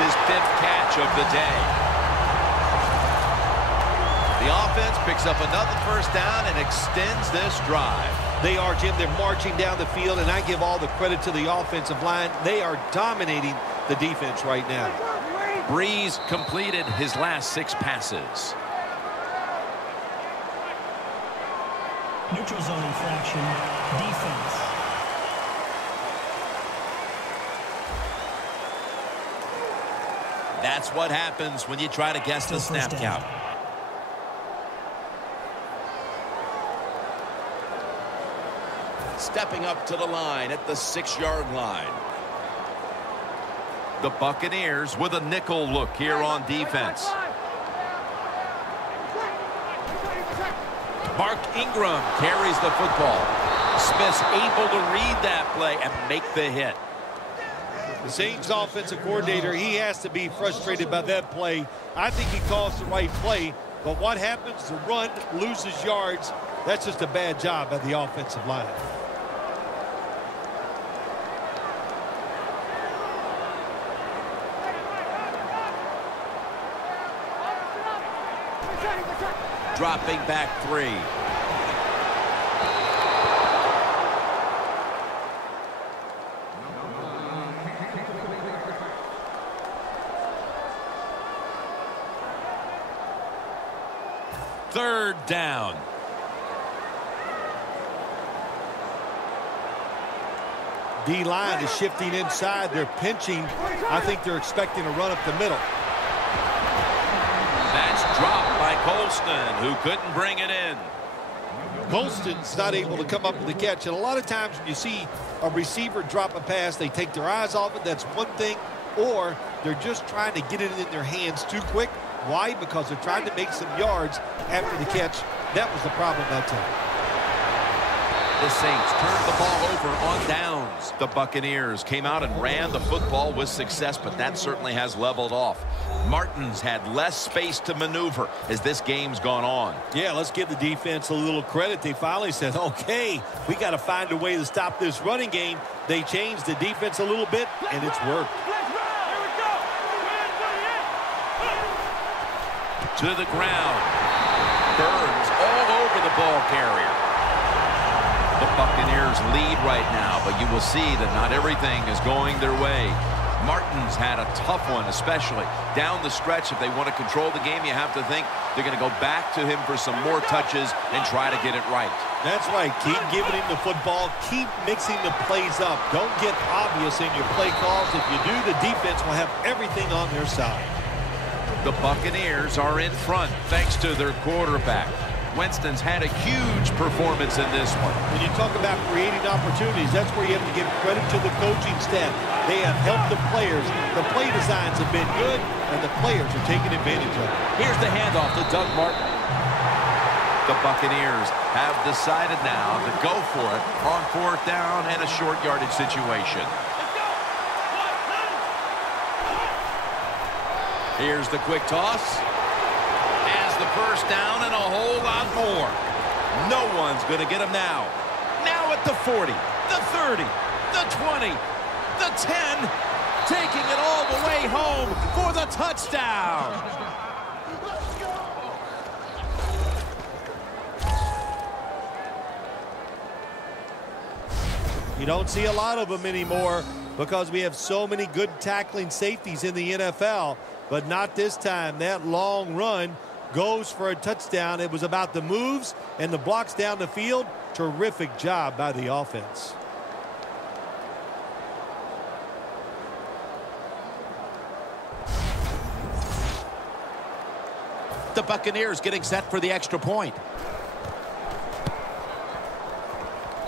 his 5th catch of the day. The offense picks up another first down and extends this drive. They are, Jim. They're marching down the field, and I give all the credit to the offensive line. They are dominating the defense right now. Breeze completed his last 6 passes. Neutral zone infraction, defense. That's what happens when you try to guess the snap count. Stepping up to the line at the 6-yard line. The Buccaneers with a nickel look here on defense. Mark Ingram carries the football. Smith's able to read that play and make the hit. The Saints offensive coordinator, he has to be frustrated by that play. I think he calls the right play, but what happens? The run loses yards. That's just a bad job by the offensive line. Dropping back 3. Third down. D-line is shifting inside. They're pinching. I think they're expecting a run up the middle. That's dropped by Colston, who couldn't bring it in. Colston's not able to come up with the catch. And a lot of times when you see a receiver drop a pass, they take their eyes off it. That's one thing. Or they're just trying to get it in their hands too quick. Why? Because they're trying to make some yards after the catch. That was the problem that time. The Saints turned the ball over on downs. The Buccaneers came out and ran the football with success, but that certainly has leveled off. Martin's had less space to maneuver as this game's gone on. Yeah, let's give the defense a little credit. They finally said, okay, we got to find a way to stop this running game. They changed the defense a little bit, and it's worked. To the ground. Burns all over the ball carrier. The Buccaneers lead right now, but you will see that not everything is going their way. Martin's had a tough one, especially down the stretch. If they want to control the game, you have to think they're going to go back to him for some more touches and try to get it right. That's right. Keep giving him the football. Keep mixing the plays up. Don't get obvious in your play calls. If you do, the defense will have everything on their side. The Buccaneers are in front thanks to their quarterback. Winston's had a huge performance in this one. When you talk about creating opportunities, that's where you have to give credit to the coaching staff. They have helped the players. The play designs have been good, and the players are taking advantage of it. Here's the handoff to Doug Martin. The Buccaneers have decided now to go for it on 4th down and a short yardage situation. Here's the quick toss. Has the first down and a whole lot more. No one's going to get him now. Now at the 40, the 30, the 20, the 10. Taking it all the way home for the touchdown. You don't see a lot of them anymore because we have so many good tackling safeties in the NFL. But not this time. That long run goes for a touchdown. It was about the moves and the blocks down the field. Terrific job by the offense. The Buccaneers getting set for the extra point.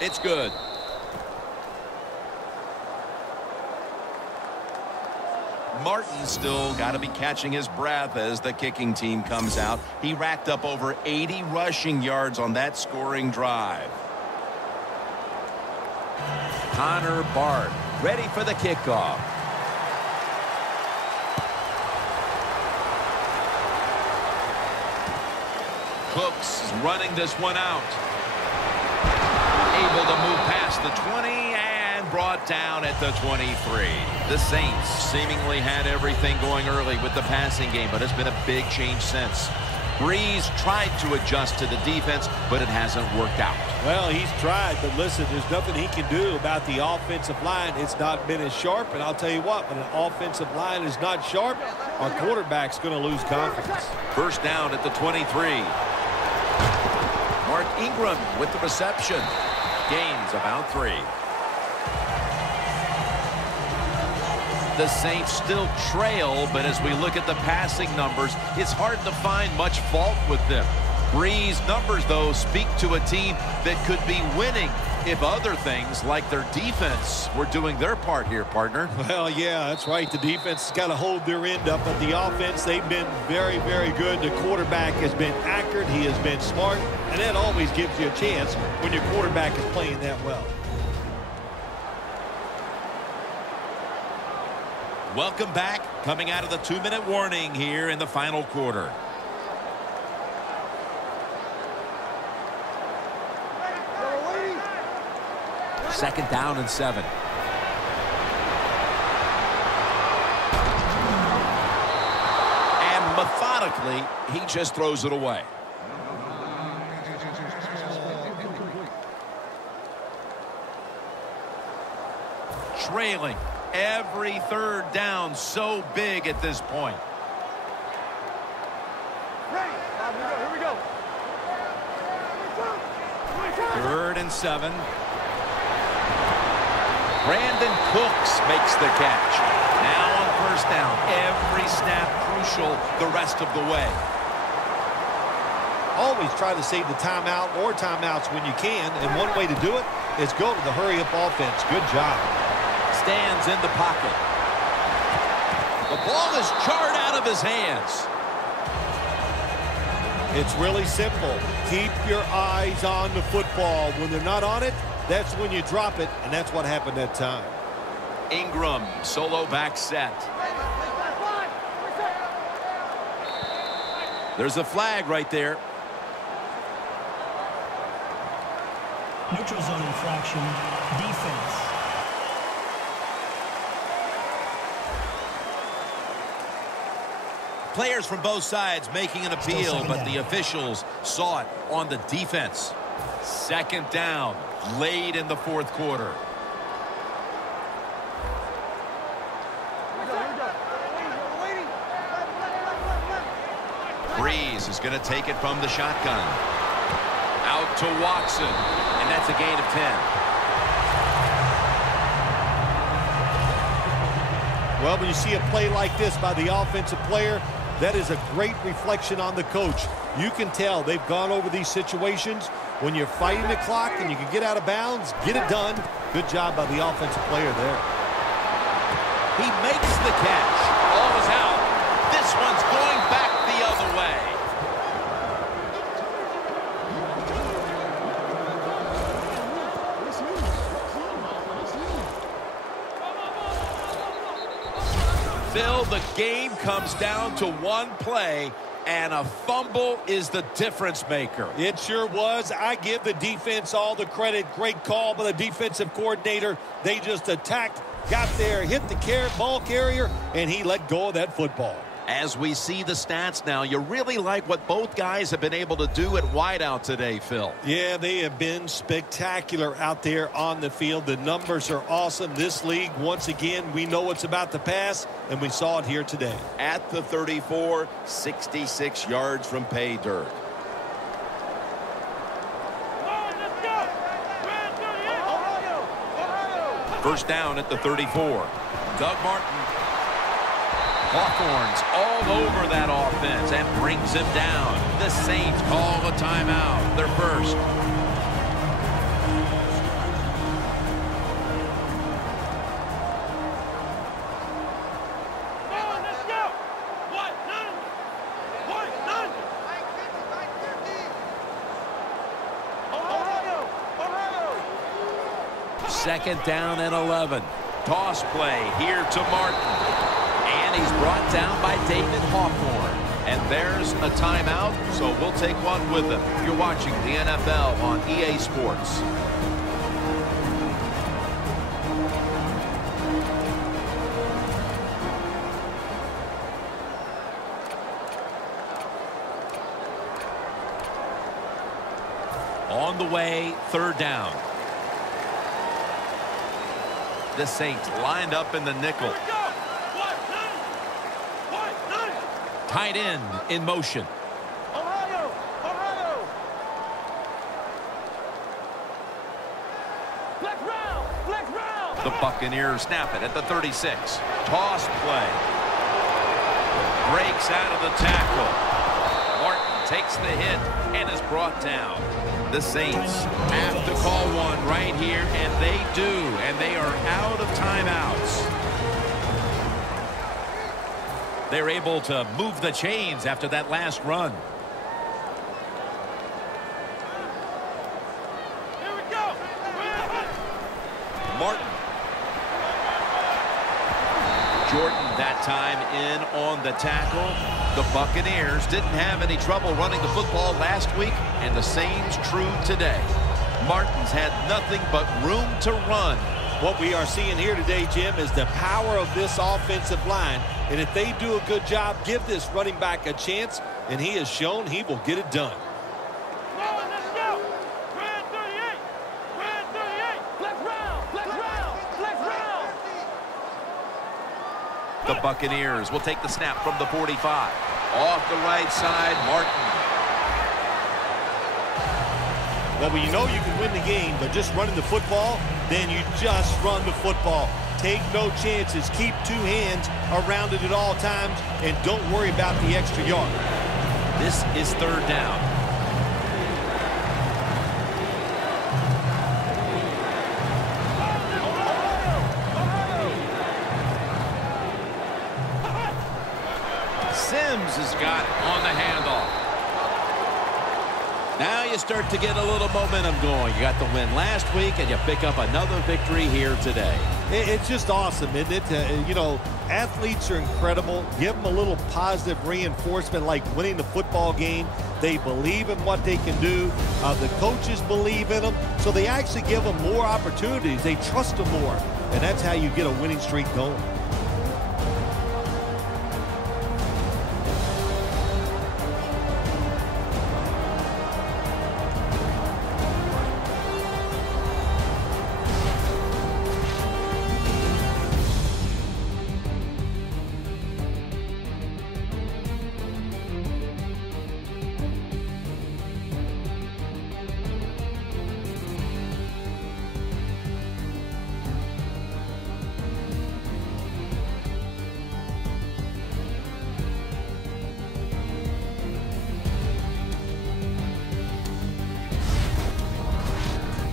It's good. Martin still got to be catching his breath as the kicking team comes out. He racked up over 80 rushing yards on that scoring drive. Connor Bard ready for the kickoff. Cooks is running this one out. Able to move past the 20 and And brought down at the 23. The Saints seemingly had everything going early with the passing game, but it's been a big change since. Breeze tried to adjust to the defense, but it hasn't worked out. Well, he's tried, but listen, there's nothing he can do about the offensive line. It's not been as sharp, and I'll tell you what, when an offensive line is not sharp, our quarterback's going to lose confidence. First down at the 23. Mark Ingram with the reception. Gains about 3. The Saints still trail, but as we look at the passing numbers, it's hard to find much fault with them. Breeze numbers, though, speak to a team that could be winning if other things like their defense were doing their part here, partner. Well, yeah, that's right. The defense has got to hold their end up, but the offense, they've been very, very good. The quarterback has been accurate. He has been smart, and that always gives you a chance when your quarterback is playing that well. Welcome back, coming out of the 2-minute warning here in the final quarter. Second down and 7. And methodically, he just throws it away. Trailing. Every third down so big at this point. Here we go. 3rd and 7. Brandon Cooks makes the catch. Now on first down. Every snap crucial the rest of the way. Always try to save the timeout or timeouts when you can, and one way to do it is go to the hurry-up offense. Good job. Stands in the pocket. The ball is jarred out of his hands. It's really simple. Keep your eyes on the football. When they're not on it, that's when you drop it, and that's what happened that time. Ingram, solo back set. There's a flag right there. Neutral zone infraction, defense. Players from both sides making an appeal, but the officials saw it on the defense. Second down, late in the 4th quarter. Breeze is going to take it from the shotgun. Out to Watson, and that's a gain of 10. Well, when you see a play like this by the offensive player, that is a great reflection on the coach. You can tell they've gone over these situations. When you're fighting the clock and you can get out of bounds, get it done. Good job by the offensive player there. He makes the catch. Ball is out. This one's going back the other way. Phil, the game comes down to one play, and a fumble is the difference maker. It sure was. I give the defense all the credit. Great call by the defensive coordinator. They just attacked, got there, hit the ball carrier, and he let go of that football. As we see the stats now, you really like what both guys have been able to do at wideout today, Phil. Yeah, they have been spectacular out there on the field. The numbers are awesome. This league, once again, we know it's about the pass, and we saw it here today. At the 34, 66 yards from pay dirt. First down at the 34. Doug Martin. Hawthorne's all over that offense and brings him down. The Saints call a timeout. Their first. Second down and 11. Toss play here to Martin. And he's brought down by David Hawthorne. And there's a timeout, so we'll take one with them. You're watching the NFL on EA Sports. On the way, third down. The Saints lined up in the nickel. Tight end in motion. Ohio! Ohio! Flex round! Flex round! The Buccaneers snap it at the 36. Toss play. Breaks out of the tackle. Martin takes the hit and is brought down. The Saints have to call one right here, and they do, and they are out of timeouts. They're able to move the chains after that last run. Here we go! Martin. Jordan that time in on the tackle. The Buccaneers didn't have any trouble running the football last week, and the same's true today. Martin's had nothing but room to run. What we are seeing here today, Jim, is the power of this offensive line. And if they do a good job, give this running back a chance, and he has shown he will get it done. Come on, let's go! Red 38! Red 38! Flex round! Flex round! Flex round! The Buccaneers will take the snap from the 45. Off the right side, Martin. Well, when you know you can win the game, but just running the football, then you just run the football. Take no chances. Keep two hands around it at all times, and don't worry about the extra yard. This is third down. Sims has got it on the handoff. Now you start to get a little momentum going. You got the win last week, and you pick up another victory here today. It's just awesome, isn't it? You know, athletes are incredible. Give them a little positive reinforcement like winning the football game. They believe in what they can do. The coaches believe in them, so they actually give them more opportunities. They trust them more, and that's how you get a winning streak going.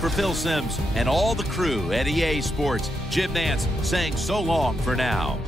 For Phil Sims and all the crew at EA Sports, Jim Nantz saying so long for now.